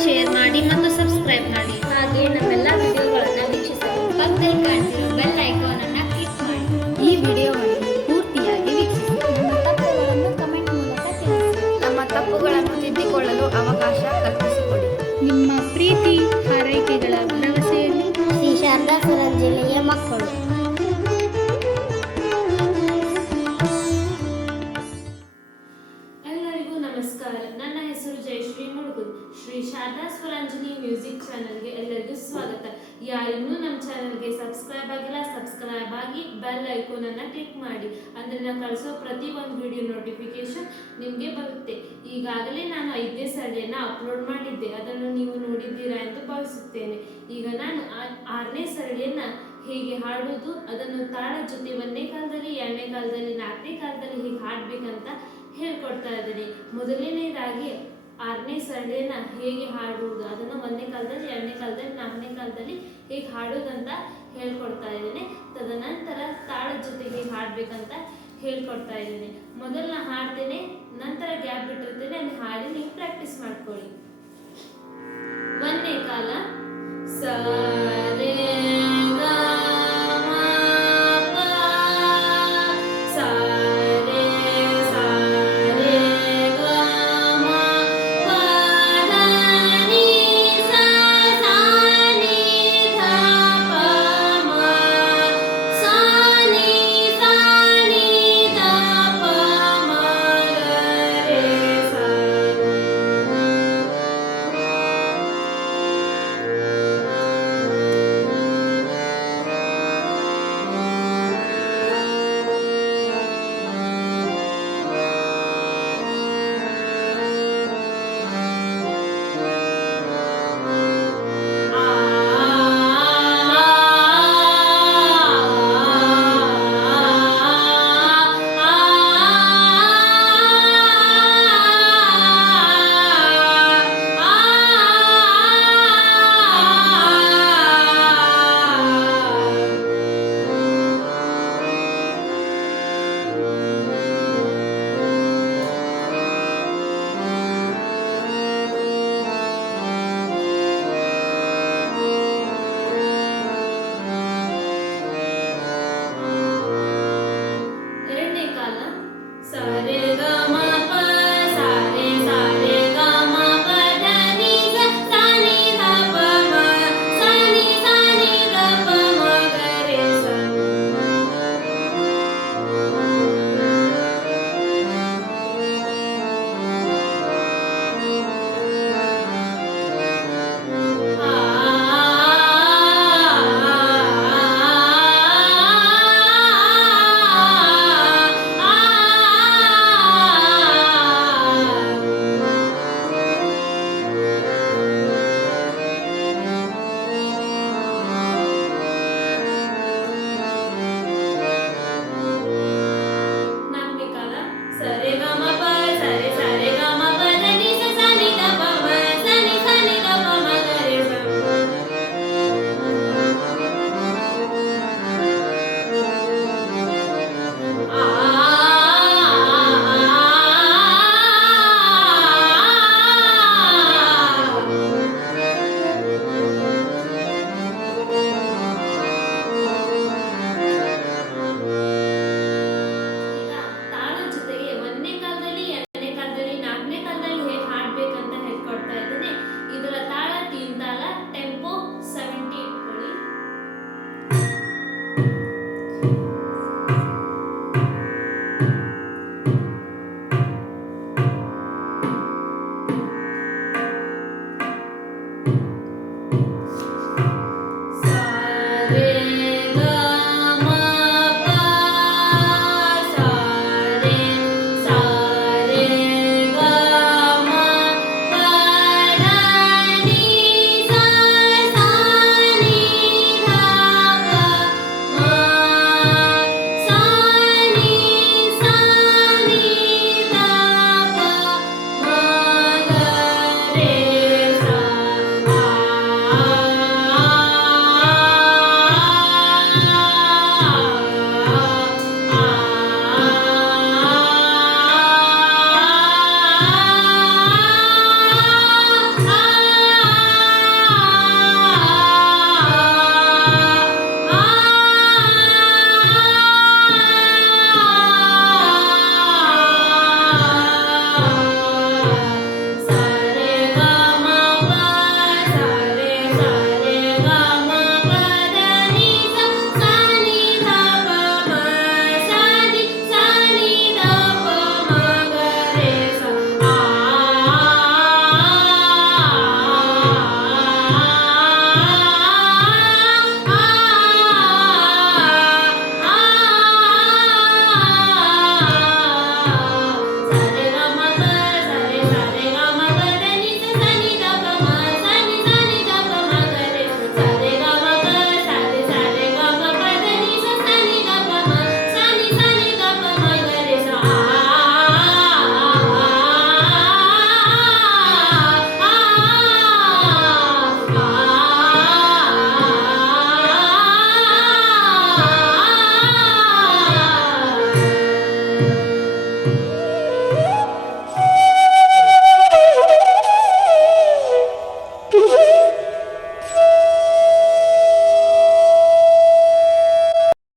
Share ಮಾಡಿ ಮತ್ತು subscribe ಮಾಡಿ. ಹಾಗೆ ನಮ್ಮೆಲ್ಲ ವಿಡಿಯೋಗಳನ್ನು ವೀಕ್ಷಿಸಲು ಪಕ್ಕದಲ್ಲಿ ಕಾಣ್ತಿರೋ ಬೆಲ್ ಐಕಾನ್ ಅನ್ನು ಕ್ಲಿಕ್ ಮಾಡಿ. ಈ ವಿಡಿಯೋವನ್ನು ಪೂರ್ತಿಯಾಗಿ ವೀಕ್ಷಿಸಿ. ನಿಮ್ಮ ತಪ್ಪುಗಳನ್ನು ಕಮೆಂಟ್ ಮೂಲಕ ತಿಳಿಸಿ. ನಮ್ಮ ತಪ್ಪುಗಳನ್ನು ತಿದ್ದಿಕೊಳ್ಳಲು ಅವಕಾಶ ಕಲ್ಪಿಸಿಕೊಡಿ. ನಿಮ್ಮ ಪ್ರೀತಿ ಹಾರೈಕೆಗಳ ಭರವಸೆಯಲ್ಲಿ ಶ್ರೀ ಶಾರದಾ ಸುರನ್ ಜಿಲ್ಲೆಯ ಮಕ್ಕಳು. ಎಲ್ಲರಿಗೂ ನಮಸ್ಕಾರ. ನನ್ನ ಹೆಸರು ಜಯಶ್ರೀ ಮುಳುಗುಲ್. ಶ್ರೀ ಶಾರದಾ ಸ್ವರಾಂಜಲಿ ಮ್ಯೂಸಿಕ್ ಚಾನೆಲ್ಗೆ ಎಲ್ಲರಿಗೂ ಸ್ವಾಗತ. ಯಾರಿನ್ನೂ ನಮ್ಮ ಚಾನೆಲ್ಗೆ ಸಬ್ಸ್ಕ್ರೈಬ್ ಆಗಿಲ್ಲ, ಸಬ್ಸ್ಕ್ರೈಬ್ ಆಗಿ ಬೆಲ್ ಐಕಾನ್ ಅನ್ನ ಕ್ಲಿಕ್ ಮಾಡಿ. ಅಂದ್ರೆ ನಾನು ಕಳಿಸೋ ಪ್ರತಿ ಒಂದು ವಿಡಿಯೋ ನೋಟಿಫಿಕೇಶನ್ ನಿಮಗೆ ಬರುತ್ತೆ. ಈಗಾಗಲೇ ನಾನು 5ನೇ ಸರಣಿಯನ್ನ ಅಪ್ಲೋಡ್ ಮಾಡಿದ್ದೆ, ಅದನ್ನು ನೀವು ನೋಡಿದ್ದೀರಾ ಎಂದು ಭಾವಿಸುತ್ತೇನೆ. ಈಗ ನಾನು 6ನೇ ಸರಣಿಯನ್ನ ಹೇಗೆ ಹಾಡುವುದು, ಅದನ್ನು ತಾಳ ಜೊತೆ 1ನೇ ಕಾಲದಲ್ಲಿ, 2ನೇ ಕಾಲದಲ್ಲಿ, 4ನೇ ಕಾಲದಲ್ಲಿ ಹೇಗೆ ಹಾಡ್ಬೇಕಂತ ಹೇಳ್ಕೊಡ್ತಾ ಇದ್ದೀನಿ. ಮೊದಲನೇದಾಗಿ 6ನೇ ಸರಣಿಯನ್ನ ಹೇಗೆ ಹಾಡುವುದು, ಅದನ್ನು 1ನೇ ಕಾಲದಲ್ಲಿ, 2ನೇ ಕಾಲದಲ್ಲಿ, 4ನೇ ಕಾಲದಲ್ಲಿ ಹೇಗೆ ಹಾಡುವುದಂತ ಹೇಳ್ಕೊಡ್ತಾ ಇದ್ದೇನೆ. ತದನಂತರ ತಾಳದ ಜೊತೆ ಹೇಗೆ ಹಾಡ್ಬೇಕಂತ ಹೇಳ್ಕೊಡ್ತಾ ಇದ್ದೇನೆ. ಮೊದಲು ನಾನು ಹಾಡ್ತೇನೆ, ನಂತರ ಗ್ಯಾಪ್ ಬಿಟ್ಟಿರ್ತೇನೆ, ಅಲ್ಲಿ ಹಾಡಿ ನೀವು ಪ್ರಾಕ್ಟೀಸ್ ಮಾಡ್ಕೊಳ್ಳಿ.